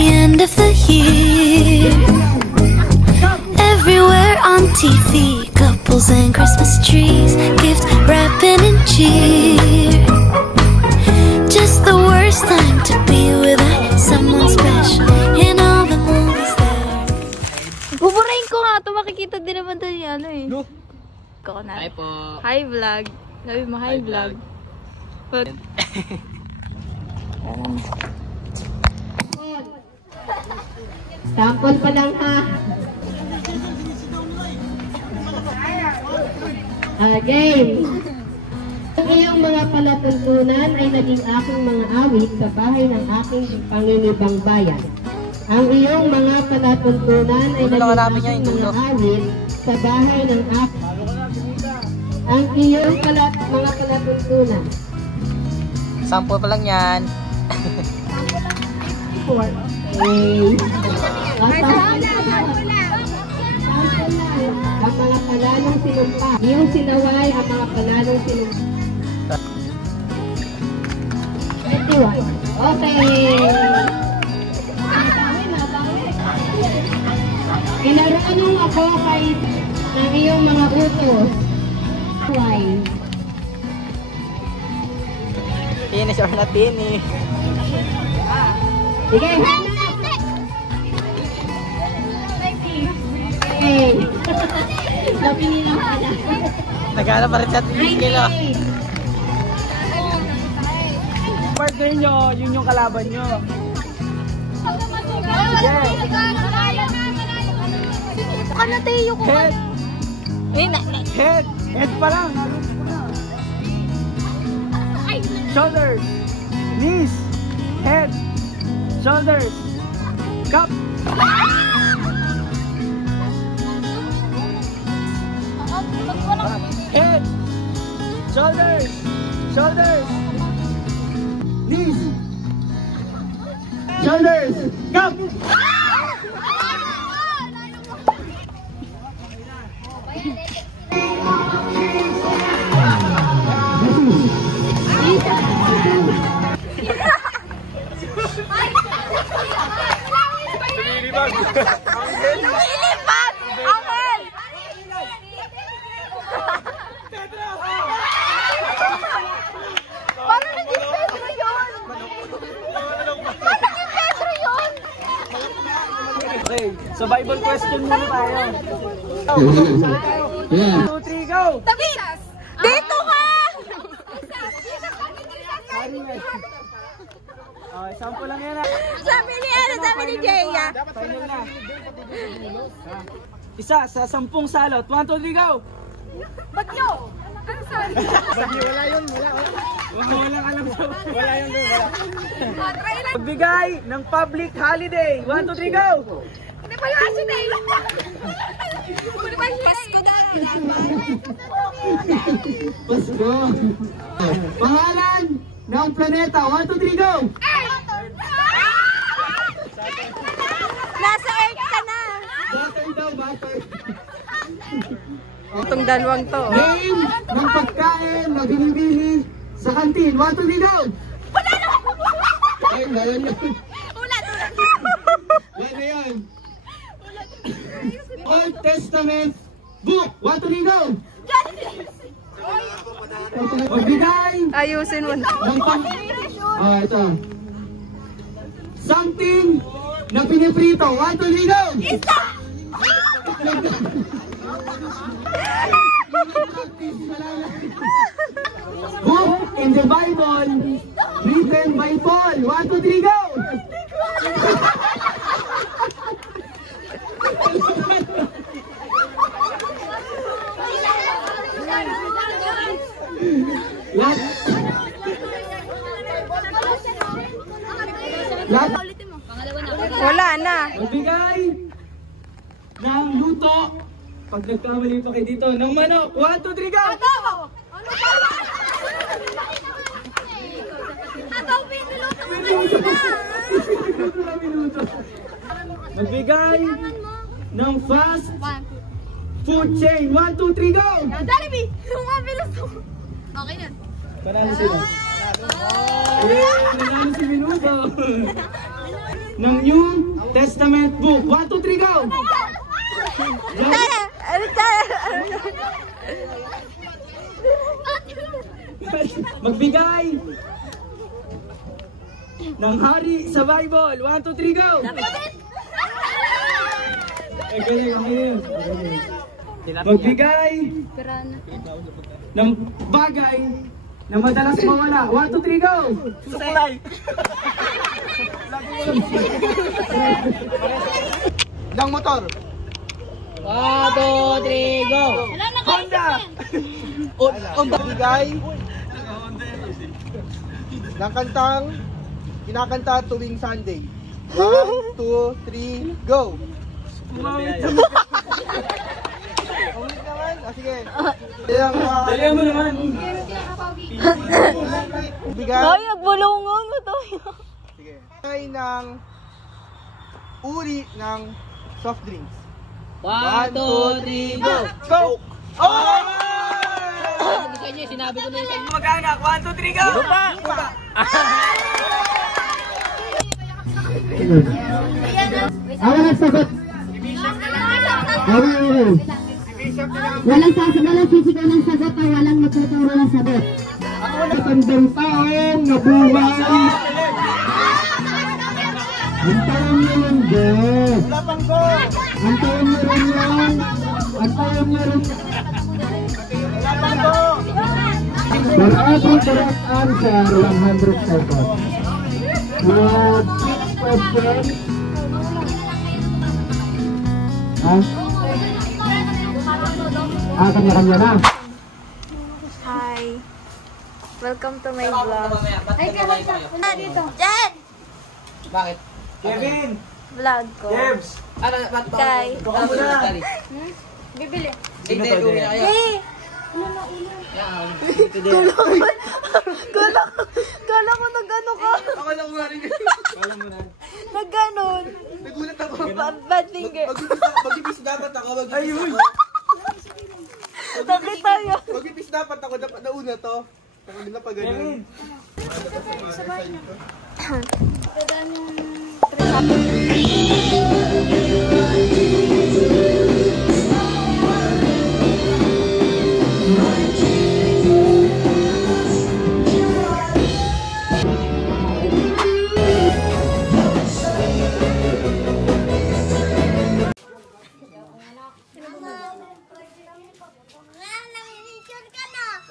the end of the year. Everywhere on TV, couples and Christmas trees, gift wrapping and cheer. Just the worst time to be without someone special in all the movies there. Buburahin ko nga ito, makikita din naman ito yung ano eh. No. Coconut. Hi po. Hi vlog. Sabi mo hi vlog. But... Sample pa lang ha. Game. Ang iyong mga palatuntunan ay naging aking mga awit sa bahay ng aking pangingibang bayan. Ang iyong mga palatuntunan ay naging aking mga awit sa bahay ng aking. Ang iyong mga palatuntunan. Sample pa lang yan. Ang mga palanong sinumpa. Yung sinaway ang mga palanong sinumpa. 21. Okay. Inaranong ako kay ng iyong mga utos. Why? Finish or not finish? Sige, hanap! Okay. Napili lang pala. Nagana pa rin sa 3 kilo. Partner nyo, yun yung kalaban nyo. Kanatayo ko. Head! Head! Head pa lang! Shoulders! Knees! Head! Shoulders! Cup! Head! Shoulders! Shoulders! Knees! Shoulders! Cup! Lumilipad! Angel! Paano naging Pedro yun? Paano naging Pedro yun? Okay, so Bible question muna tayo. 1, 2, 3, go! Tabitas! Dito ka! Okay, sample lang yan. Sabi ni ano, sabi ni Jeya. Final na. Isa sa 10 salot. 1, 2, 3, go! Bagyo! Ano sabi? Bagyo, wala yun. Walang alam sa wala yun. Try lang. Magbigay ng public holiday. 1, 2, 3, go! Hindi pa yung asin eh! Hindi pa yung Pasko na. Pasko! Pangalan ng planeta. 1, 2, 3, go! Nasa Earth ka na! Butter daw, butter. Itong dalawang to. Name ng pagkain na binibili sa kantin. 1, 2, 3, go! Wala na! Ay, ngayon yun. Ulat! Ano yan? Old Testament book. 1, 2, 3, go! Magbigay Ayusin mo na. ng ito. Something na piniprito. 1, 2, 3, go! Isa! Book in the Bible written by Paul. 1, 2, 3, go! Wala na. Magbigay ng luto. Pag nagkamali pa kayo dito, ng manok. 1, 2, 3, go! Ataw, pinuloto mo kanina. Magbigay ng fast food chain. 1, 2, 3, go! Jollibee! Mabilis ako. Okay na. Panalo sila. Yeah, nanalo si Minuto. ng New Testament book. 1, 2, 3, go! Magbigay ng hari sa Bible. 1, 2, 3, go! Magbigay ng bagay na madalas mawala. 1, 2, 3, go! Suklay! Ng motor. 1, 2, 3, go! Honda! Bigay ng kantang kinakanta tuwing Sunday. 1, 2, 3, go! Ulit naman. Sige. Dalihan mo naman. Bigay. Ay, nagbulungan mo to. Sige. Bigay ng uri ng soft drinks. 1, 2, 3, go! Go! Oh! Hindi sa inyo, sinabi ko na yun sa inyo. Mag-anak, 1, 2, 3, go! Lupa! Awang nagsagot. Walang sisigaw ng sagot o walang magtuturo ng sagot. Matandang taong nabuhay. Antayin niyo yung Diyos. Antayin niyo rin yan. Antayin niyo rin. For every correct answer, 100 seconds. For each question, kanya-kanya na. Hi. Welcome to my vlog. Ay, dito. Jen! Bakit? Kevin! Vlog ko. James! Kay. Ito ka muna. Bibili. Hindi, uwi na kayo. Eh! Kala ko nag-ano ka. Ako lang nga rin. Nag-ganon. Nagulat ako. Bad finger. Mag-ibis dapat ako. Mag-ibis ako. Bakit tayo? Mag-ibis dapat ako. Dapat nauna to. Ako nila pa ganyan.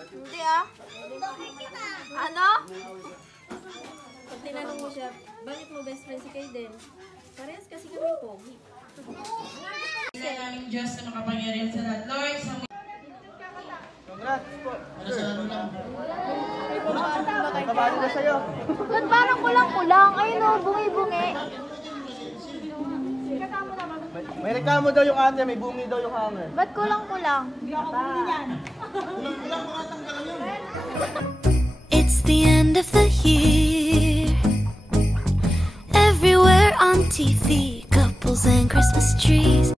Hindi ah. Ano? Pag tinanong mo siya, bakit mo best friend si Kaden? Parehas kasi kami pogi. Sa naming Diyos na makapangyarihan sa lahat. Lord, sa Congrats po. Bakit Kabalo na sa'yo. ba't parang kulang-kulang? Ayun o, bungi-bungi. May reklamo daw yung ate. May bungi daw yung hanger. Ba't kulang-kulang? It's the end of the year. Everywhere on TV, couples and Christmas trees.